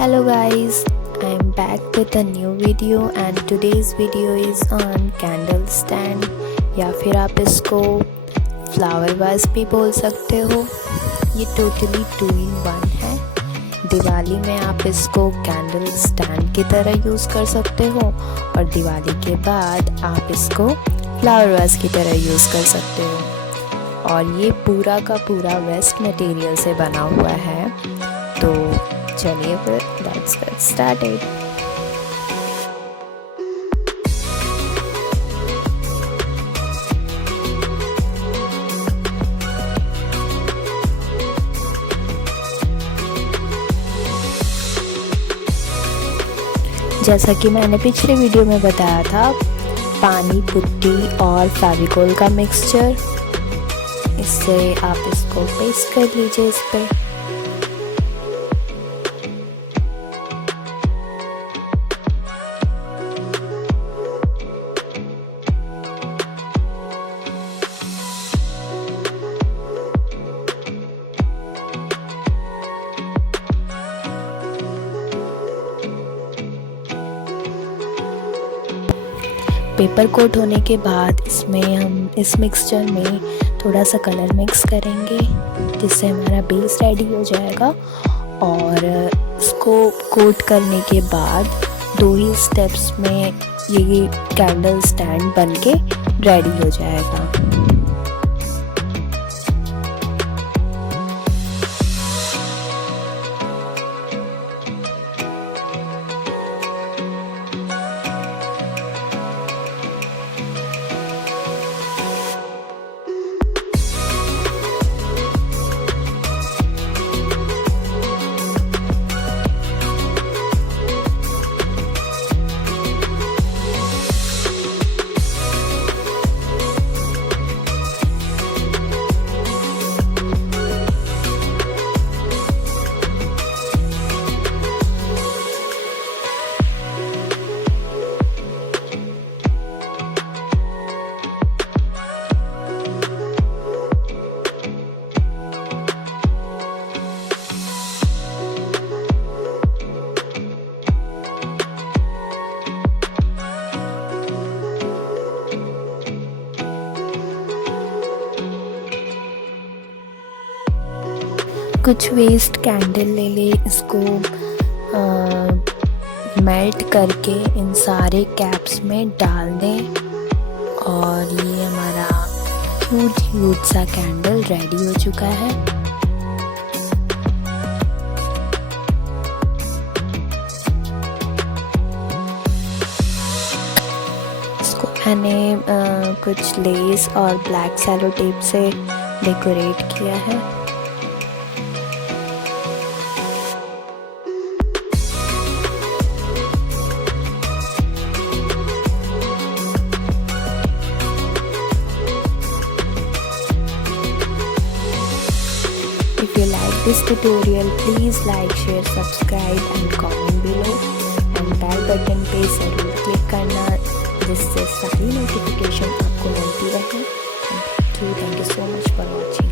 Hello guys, I am back with a new video and today's video is on candle stand या फिर आप इसको flower vase भी बोल सकते हो। ये टोटली 2 in 1 है। दिवाली में आप इसको कैंडल स्टैंड की तरह यूज़ कर सकते हो और दिवाली के बाद आप इसको फ्लावर वास की तरह यूज़ कर सकते हो। और ये पूरा का पूरा वेस्ट मटेरियल से बना हुआ है। तो चलिए फिर लेट्स गेट स्टार्टेड। जैसा कि मैंने पिछले वीडियो में बताया था, पानी, पुट्टी और फेविकोल का मिक्सचर, इससे आप इसको पेस्ट कर लीजिए इस पे। पेपर कोट होने के बाद इसमें हम इस मिक्सचर में थोड़ा सा कलर मिक्स करेंगे जिससे हमारा बेस रेडी हो जाएगा। और इसको कोट करने के बाद 2 ही स्टेप्स में ये कैंडल स्टैंड बनके रेडी हो जाएगा। कुछ वेस्ट कैंडल ले ले, इसको मेल्ट करके इन सारे कैप्स में डाल दें और ये हमारा क्यूट सा कैंडल रेडी हो चुका है। इसको मैंने कुछ लेस और ब्लैक सेलो टेप से डेकोरेट किया है। If you like this tutorial, please like, share, subscribe and comment below and bell button पे ज़रूर क्लिक करना जिससे सारी नोटिफिकेशन आपको मिलती रहे। Thank you so much for watching.